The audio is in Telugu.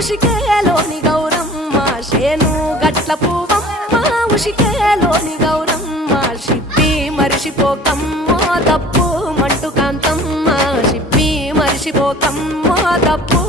ఉషికేలోని గౌరమ్మ శేను గట్ల పువ్వమ్మ ఉషికేలోని గౌరమ్మ షిప్పి మరిషిపోకమ్మో తప్పు మంటు కాంతమ్మ షిప్పి మరిషిపోకమ్మో తప్పు